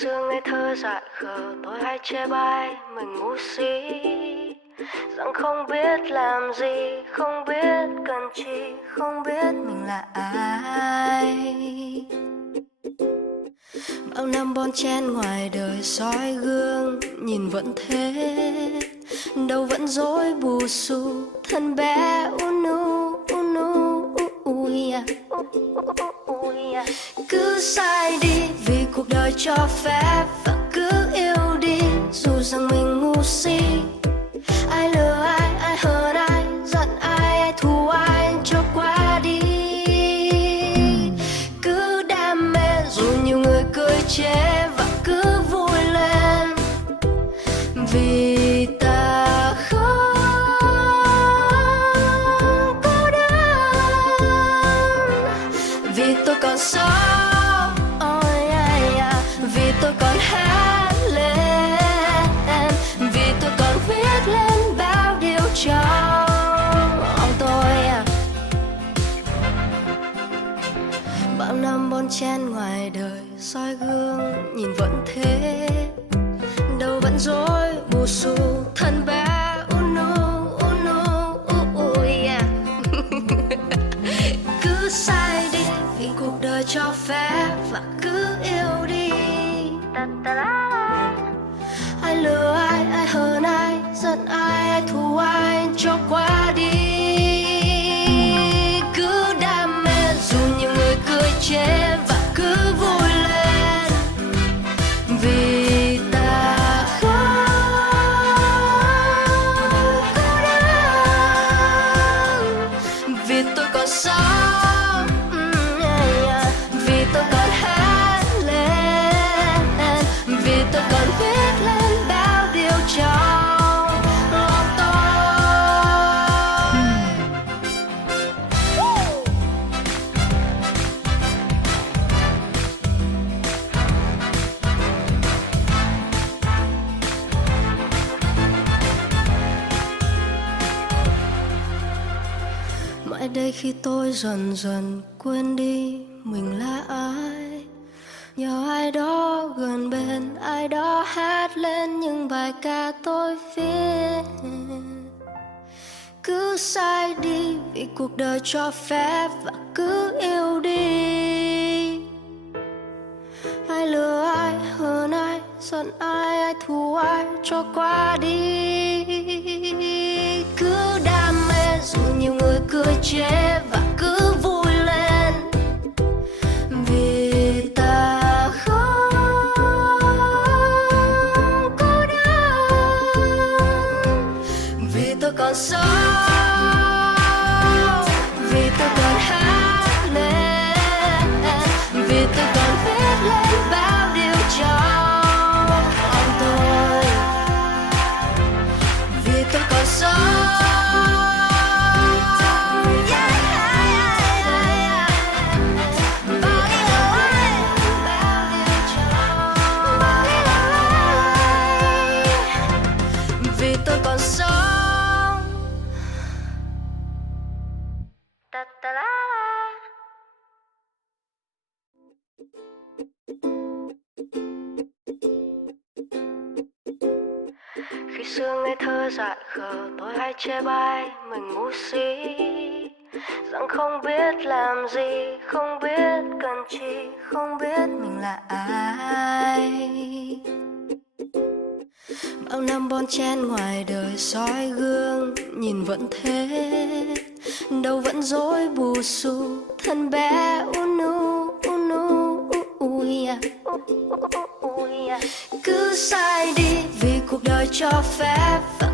xưa ngây thơ dại khờ tôi hay chê bai mình ngu si, rằng không biết làm gì, không biết cần chi, không biết mình là ai. Bao năm bon chen ngoài đời soi gương nhìn vẫn thế, đâu vẫn dối bù xù thân bé unu cứ sai đi vì cuộc đời cho phép, và cứ yêu đi dù rằng mình ngu si. Ai lừa ai hờn ai, giận ai thù ai cho qua đi. Cứ đam mê dù nhiều người cười chê, và cứ vui lên vì ta không cô đơn. Vì tôi còn sống, vì tôi còn hát lên, vì tôi còn viết lên bao điều trong tôi. Bao năm bon chen ngoài đời soi gương nhìn vẫn thế, đâu vẫn dối bù xù thân bé cứ sai đi vì cuộc đời cho phép, và cứ yêu đi. Ai lừa ai hờn ai, giận ai thù ai cho qua đi. Cứ đam mê dù nhiều người cười chê, và cứ vui lên vì ta không cô đơn. Vì tôi còn sống, vì tôi còn hát lên, vì tôi còn viết lên bao điều trong lòng tôi. Mãi đây khi tôi dần dần quên đi mình là ai, nhờ ai đó gần bên, ai đó hát lên những bài ca tôi viết. Cứ sai đi vì cuộc đời cho phép, và cứ yêu đi. Ai lừa ai hờn ai, giận ai thù ai cho qua đi. Cứ đam mê dù nhiều người cười chê, và cứ vui lên vì ta không cô đơn. Vì tôi còn sống, vì tôi còn hát lên, vì tôi còn viết lên bao điều trong lòng tôi. Vì tôi còn sống. Vì tôi còn sống. Khi xưa ngây thơ dại khờ tôi hay chê bai mình ngu si, rằng không biết làm gì, không biết cần chi, không biết mình là ai. Bao năm bon chen ngoài đời soi gương nhìn vẫn thế, đâu vẫn dối bù xù thân bé cứ sai đi vì cuộc đời cho phép, và